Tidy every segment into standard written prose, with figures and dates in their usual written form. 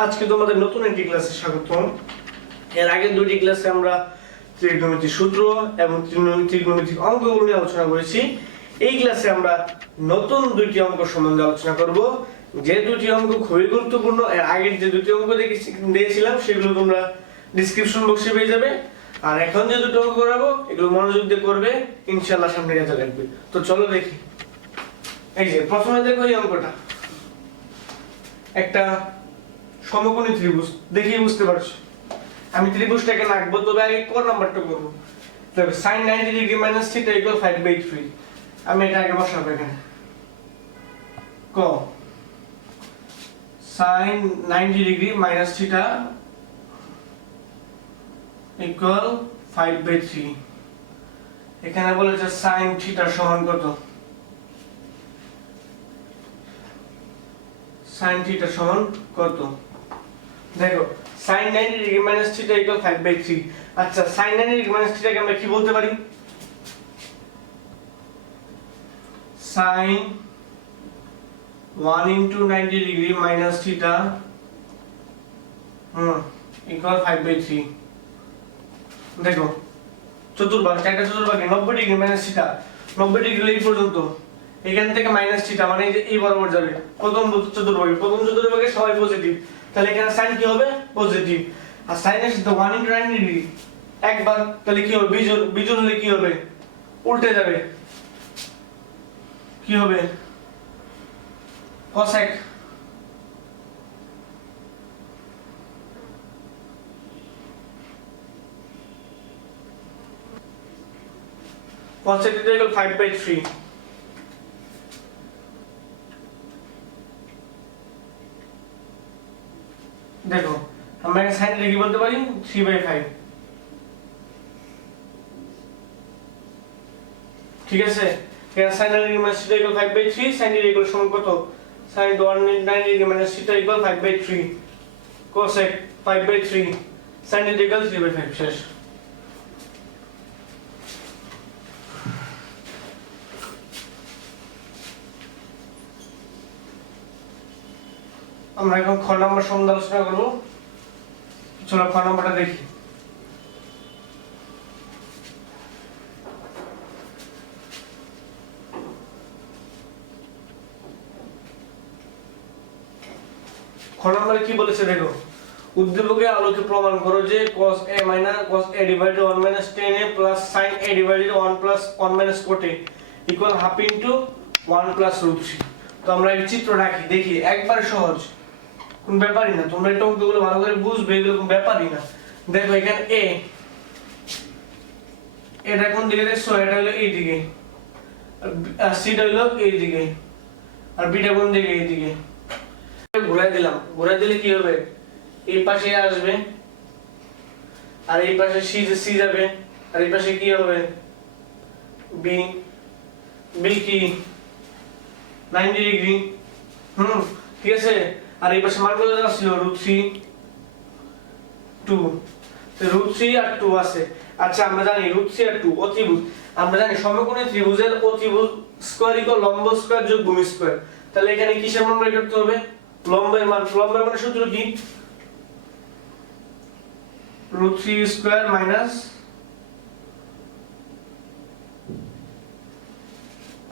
আজকে তোমাদের নতুন একটি ক্লাসে স্বাগতম। এর আগের দুটি ক্লাসে আমরা ত্রিকোণমিতিক সূত্র এবং ত্রিকোণমিতিক অঙ্কগুলো নিয়ে আলোচনা করেছি। এই ক্লাসে আমরা নতুন দুটি অঙ্ক সম্বন্ধে আলোচনা করব, যে দুটি অঙ্ক খুবই গুরুত্বপূর্ণ। এর আগের যে দুটি অঙ্ক দিয়েছিলাম সেগুলো তোমরা ডেসক্রিপশন বক্সে পেয়ে যাবে। আর এখন যে দুটো অঙ্ক করাবো এগুলো মনোযোগ দিয়ে করবে, ইনশাআল্লাহ সামনে রেজাল্ট আসবে। তো চলো দেখি। এই যে প্রথমে দেখো এই অঙ্কটা, একটা সমকোণী ত্রিভুজ, দেখেই বুঝতে পারছো। আমি ত্রিভুজটাকে আঁকবো, তবে আগে কোন নাম্বারটা করবো। তবে sin 90 degree minus theta equal 5/3। আমি এটা আগে বসাবো এখানে। ক sin 90 degree minus theta equal 5/3। এখানে বলেছে sin থিটা সমান কত? sin থিটা সমান কত? দেখো sin 90 degree minus theta equal 5/3। আচ্ছা, sin 90 ডিগ্রি মাইনাস থিটাকে আমরা কি বলতে পারি? sin 1 into 90 degree minus theta equal 5/3। দেখো চতুর্ভাগ, চারটা চতুর্ভাগে 90 ডিগ্রি মাইনাস থিটা, 90 ডিগ্রি এই পর্যন্ত, এখান থেকে মাইনাস থিটা মানে এই বরাবর যাবে। প্রথম চতুর্ভাগে সবাই পজিটিভ, তাহলে এখানে sin কি হবে? পজিটিভ। আর sin এর সাথে 1 into 90 ডিগ্রি একবার, তাহলে কি হবে? বিজোড় হলে কি হবে? উল্টে যাবে। কি হবে? cosec। cosec equal 5/3। দেখো আমরা এখানে sin এর কি বলতে পারি? 3/5। ঠিক আছে, এখানে sin এর মাইনাস থিটা ইকুয়াল 5/3, sin এর ইকুয়াল সমান কত? sin 190 degree minus theta equal 5/3, cosec 5/3, sin এর ইকুয়াল 3/5। শেষ। আমরা এখন খ নাম্বার সম্বন্ধে আলোচনা করব। চলো খ নাম্বারটা দেখি। খ নাম্বারে কি বলেছে দেখো, উদ্দীপকে আলোকে প্রমাণ করো যে cos a minus cos a divided 1 minus tan a plus sin a divided 1 plus 1 minus cot a equal half into 1 plus root 3। তো আমরা এই চিত্র রাখি, দেখি একবারে সহজ, কোন ব্যাপারই না। তোমরা এটা অঙ্কগুলো ভালো করে বুঝবে, এগুলো কোন ব্যাপারই না। দেখো এখানে a, এটা কোন দিকে দেখছো? এটা হলো এই দিকে, আর c টা হলো এই দিকে, আর b টা কোন দিকে? এই দিকে। ঘুরাই দিলাম, ঘুরাই দিলে কি হবে? এই পাশে আসবে, আর এই পাশে c যাবে, আর এই পাশে কি হবে? b। b কি 90 ডিগ্রি। ঠিক আছে। আর এই পাশে মান কত আসছিল? √3 2। তো √3 আর 2 আছে। আচ্ছা আমরা জানি √3 আর 2 অতিভুজ। আমরা জানি সমকোণী ত্রিভুজের অতিভুজ স্কয়ার ইকুয়াল লম্ব স্কয়ার যোগ ভূমি স্কয়ার। তাহলে এখানে কিসের মান বের করতে হবে? লম্বের মান। লম্বের মানে সূত্র কি? √3 স্কয়ার মাইনাস,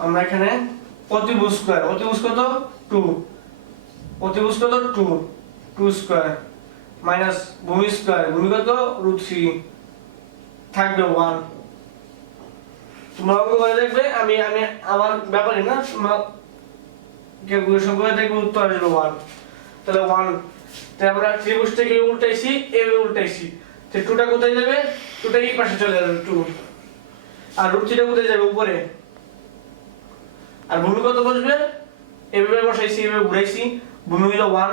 আমরা এখানে অতিভুজ স্কয়ার, অতিভুজ কত? 2, অতিভুজ কত? 2 স্কয়ার মাইনাস ভূমি স্কয়ার, ভূমি কত? √3, থাকবে 1। তোমরা অঙ্ক করে দেখবে, আমি আমার ব্যাপারই না, তোমরা ক্যালকুলেশন করে দেখবে, উত্তর আসবে 1। তাহলে 1, তাই আমরা ত্রিভুজটাকে উল্টাইছি, এভাবে উল্টাইছি। তো 2টা কোথায় যাবে? 2টা এই পাশে চলে যাবে 2, আর √3টা কোথায় যাবে? উপরে। আর ভূমি কত বসবে? এভাবে বসাইছি, এভাবে ঘুরাইছি, ভূমি হলো 1,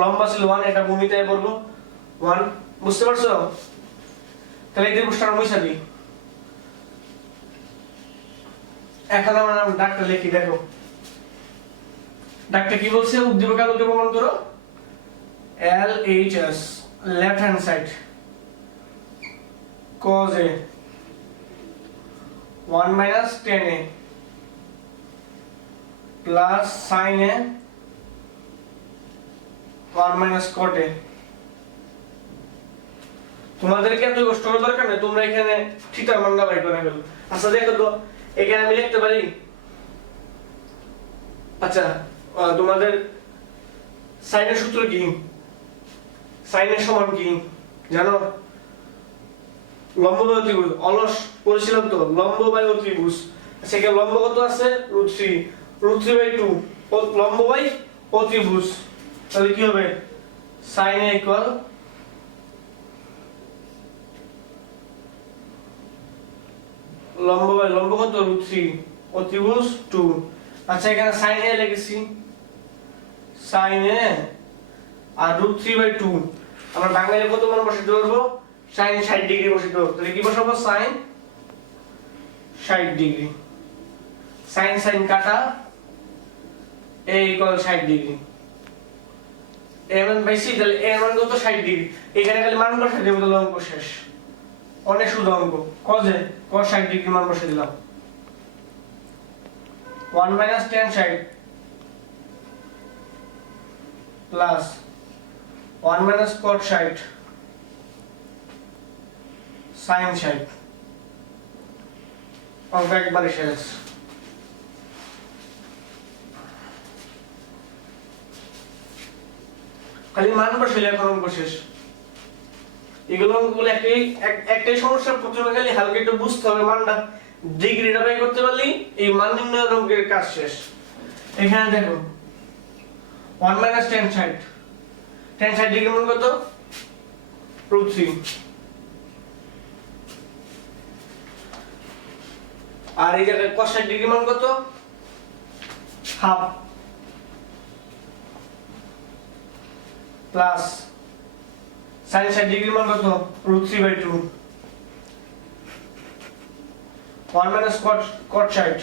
লম্বা ছিল 1, এটা ভূমিতে পড়বো 1। বুঝতে পারছো? তাহলে এই ত্রিভুজটা মুছে দিই। এখন আমরা ডাকটা লিখি। দেখো ডাকটা কি বলছে? উদ্দীপক আলোকে প্রমাণ করো LHS, left hand side, cos a 1 minus tan a plus sin a 1 minus cot a। তোমাদেরকে এত কষ্ট করার দরকার নেই, তোমরা এখানে থিটার মানটা বাই করে ফেলো। আচ্ছা দেখো তো এখানে আমি লিখতে পারি, আচ্ছা তোমাদের সাইনের সূত্র কি? সাইনের সমান কি জানো? লম্ব বাই অতিভুজ। অলস করেছিলাম তো, লম্ব বাই অতিভুজ। সেখানে লম্ব কত আছে? √3, √3/2 লম্ব বাই অতিভুজ। তাহলে কি হবে? sin a ইকুয়াল লম্ব বাই লম্ব কত? √3, অতিভুজ 2। আচ্ছা এখানে sin a লিখেছি, sin a আর √3/2 আমরা বাংলায় কত মান বসাতে পারবো? sin 60 ডিগ্রি বসাতে পারবো। তাহলে কি বসাবো? sin 60 degree. sin sin কাটা, a ইকুয়াল 60 ডিগ্রি। a মান পাইছি, তাহলে a মান কত? 60 ডিগ্রি। এখানে খালি মান বসাতে দেব, তাহলে অঙ্ক শেষ। অনেক শুধু অঙ্ক। cos 60 ডিগ্রি মান বসে দিলাম। 1 minus tan 60 plus 1 minus cot 60 sin 60। অঙ্ক একবারে শেষ। খালি মান বসাইলে এখন অঙ্ক শেষ। এগুলো অঙ্কগুলো একটাই সমস্যা, প্রথমে খালি হালকা একটু বুঝতে হবে মানটা, ডিগ্রিটা বাই করতে পারলেই এই মান নির্ণয়ের অঙ্কের কাজ শেষ। এখানে দেখো 1 মাইনাস tan 60, tan 60 ডিগ্রি মান কত? √3। আর এই জায়গায় cos 60 ডিগ্রি মান কত? হাফ প্লাস sin 60 ডিগ্রি মান কত? √3/2। 1 মাইনাস cot 60,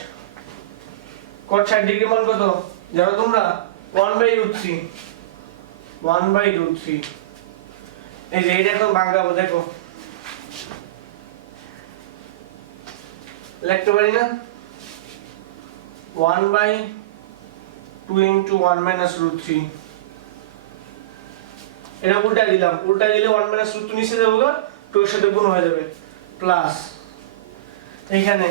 cot 60 ডিগ্রি মান কত জানো তোমরা? 1/√3, 1/√3। এই যে এটা এখন ভাঙাবো, দেখো লিখতে পারি না? 1/2 into 1 minus √3। এটা উল্টা দিলাম, উল্টা দিলে 1 minus √2 নিচে যাবো গা, 2 এর সাথে গুণ হয়ে যাবে, প্লাস এখানে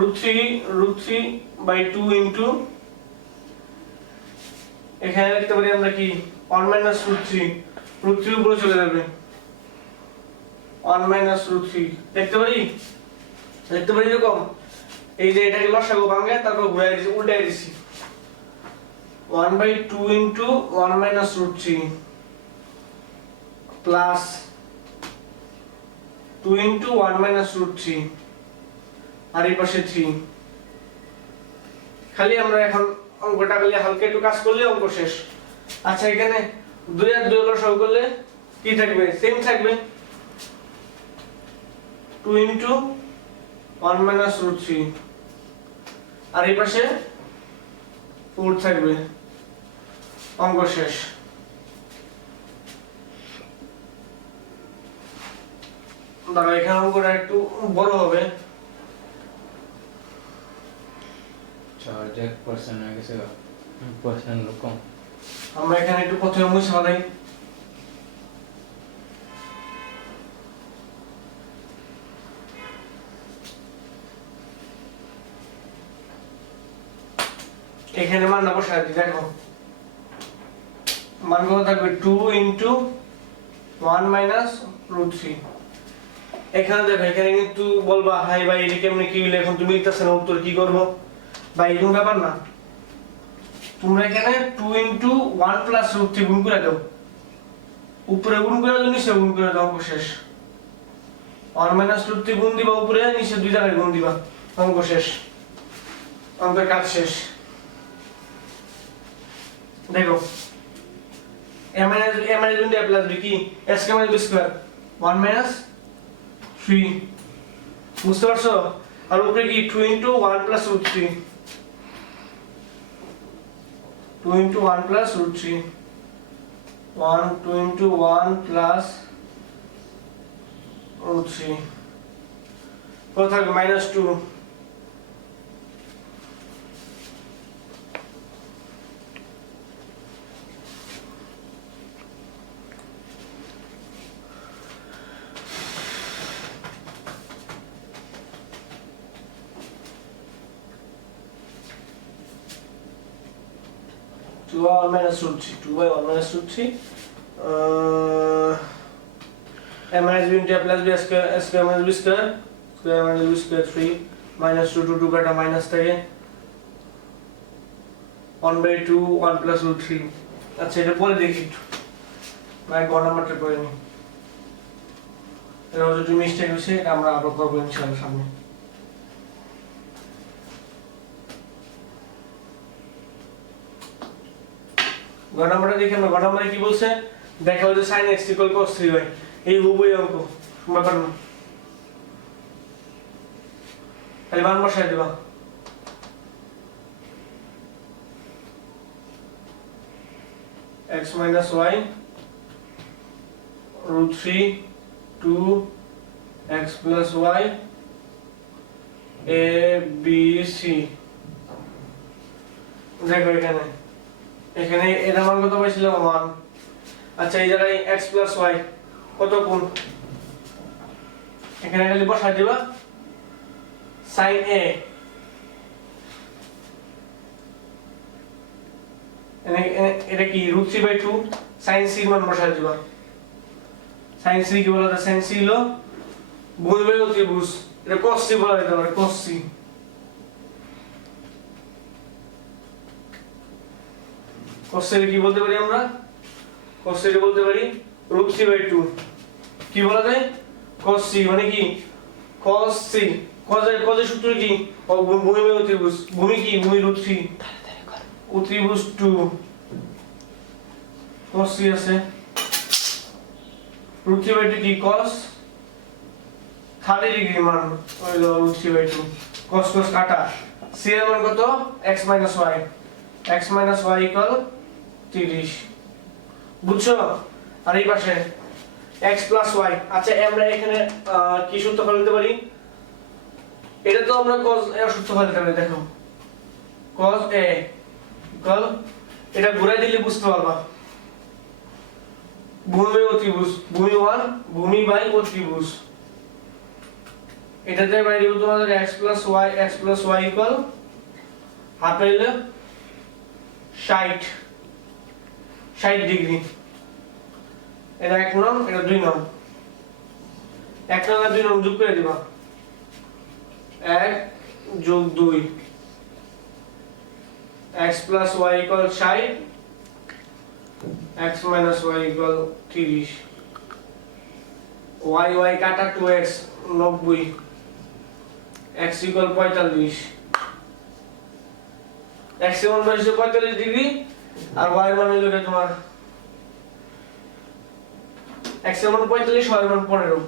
√3/2 into এখানে লিখতে পারি আমরা কি? 1 minus √3, √3 উপরে চলে যাবে, 1 minus √3 লিখতে পারি? লিখতে পারি এরকম, এই যে এটাকে লসাগু ভাঙে তারপর ঘুরাই দিছি, উল্টাই দিছি। 1/2 into 1 minus √3 plus 2 into 1 minus √3 আর এই পাশে 3। খালি আমরা এখন অঙ্কটা খালি হালকা একটু কাজ করলে অঙ্ক শেষ। আচ্ছা এখানে 2 আর 2 লসাগু করলে কি থাকবে? সেম থাকবে, 2 into 1 minus √3 আর এই পাশে 4 থাকবে, অঙ্ক শেষ। দাঁড়া এখানে অঙ্কটা একটু বড় হবে। 1% হয়ে গেছে, পার্সেন্ট কম। আমরা এখানে একটু প্রথমে মুছে ফেলাই। এখানে মান না বসাই দিই, দেখো মান কত থাকবে? 2 into 1 minus √3। এখানে দেখো, এখানে কিন্তু বলবা হাই ভাই এটা কেমনে কি হইলো, এখন তুমি লিখতেছ না উত্তর কি করব ভাই? এরকম ব্যাপার না, তোমরা এখানে 2 into 1 plus √3 গুণ করে দাও, উপরে গুণ করে দাও, নিচে গুণ করে দাও, অঙ্ক শেষ। 1 minus √3 গুণ দিবা উপরে, নিচে দুই জায়গায় গুণ দিবা, অঙ্ক শেষ, অঙ্কের কাজ শেষ। দেখো a minus a plus b কি? s কে minus b স্কয়ার 1 minus 3, বুঝতে পারছো? আর উপরে কি? 2 into 1 plus √3, 2 into 1 plus √3, 2 into 1 plus √3 কত থাকবে? -2। 2 by 1 minus root 3. 2 by 1 minus root 3. A minus b into a plus b square, a square minus b square, square minus b square 3 minus 2 to 2 কাটা minus থাকে 1 by 2 1 plus root 3. আচ্ছা এটা পরে দেখি ভাই গ নাম্বারটা পরে নি এটা যদি মিস্টেক হইছে এটা আমরা আবার করব ইনশাআল্লাহ সামনে গ নাম্বারটা দেখেন গ নাম্বারে কি বলছে দেখা হচ্ছে sin x cos 3y এই হুবই অঙ্ক ব্যাপার না তাহলে মান বসাই দিবা x minus y root 3 2 x plus y a b c দেখো এখানে এখানে এর মান কত পাইছিলাম 1 আচ্ছা এই জায়গায় x plus y কত গুণ এখানে খালি বসাই দিবা sin a এটা কি root 3 by 2 sin c মান বসাই দিবা sin c কি বলা যায় sin c হলো ভূমিবাহী ত্রিভুজ এটা cos c বলা যেতে পারে cos c cos c কি বলতে পারি আমরা cos c বলতে পারি root 3 by 2 কি বলা যায় cos c মানে কি cos c cos এর সূত্র কি ভূমিবাহী ত্রিভুজ ভূমি কি ভূমি root 3 ও ত্রিভুজ 2 cos c আছে root 3 by 2 কি cos 30 ডিগ্রি মান হইলো root 3 by 2 cos cos কাটা c এর মান কত x minus y x minus y equal 30 বুঝছো আর এই পাশে x plus y আচ্ছা আমরা এখানে কি সূত্র ফেলতে পারি এটা তো আমরা cos এর সূত্র ফেলতে পারি দেখো cos a equal এটা ঘুরাই দিলে বুঝতে পারবা ভূমি ও ত্রিভুজ ভূমি 1 ভূমি বাই ও ত্রিভুজ এটাতে বাইরে তোমাদের x plus y equal half হইলো 60 ডিগ্রি এটা 1 নং এটা 2 নং 1 নং আর 2 নং যোগ করে দিবা 1 যোগ 2 x plus y equal 60 x minus y equal 30 y কাটা 2x 90 x equal 45 x এর মান হইছে 45 ডিগ্রি আর y এর মান হইলো তোমার x এর মান 45 y এর মান 15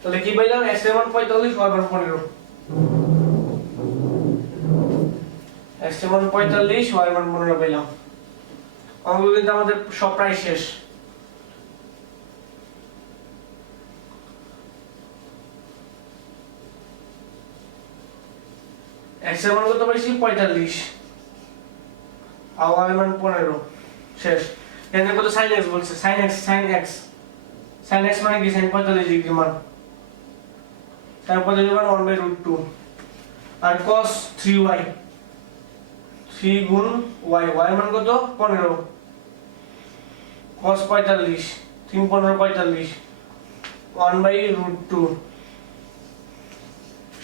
তাহলে কি পাইলাম x এর মান 45 y এর মান 15 x এর মান 45 y এর মান 15 পাইলাম অঙ্ক কিন্তু আমাদের সব প্রায় শেষ x এর মান কত পাইছি 45 আর y এর মান 15 শেষ এখানে কত sin x বলছে sin x মানে কি sin 45 ডিগ্রি মান sin 45 মান 1 by root 2 R cos 3y 3 গুণ y এর মান কত 15 cos 45 3 15 45 1 by root 2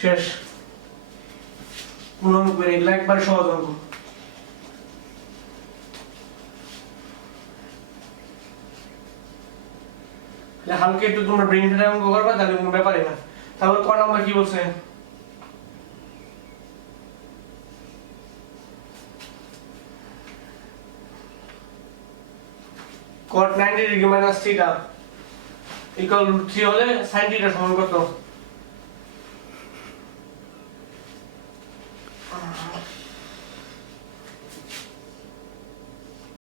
শেষ কোন অঙ্ক এগুলা একবার সহজ অঙ্ক হালকা একটু তোমরা ব্রেইনটা অঙ্ক করবা তাহলে কোনো ব্যাপারই না তারপর ক নাম্বার কি বলছে cot 90 degree minus theta equal root 3 হলে sin theta সমান কত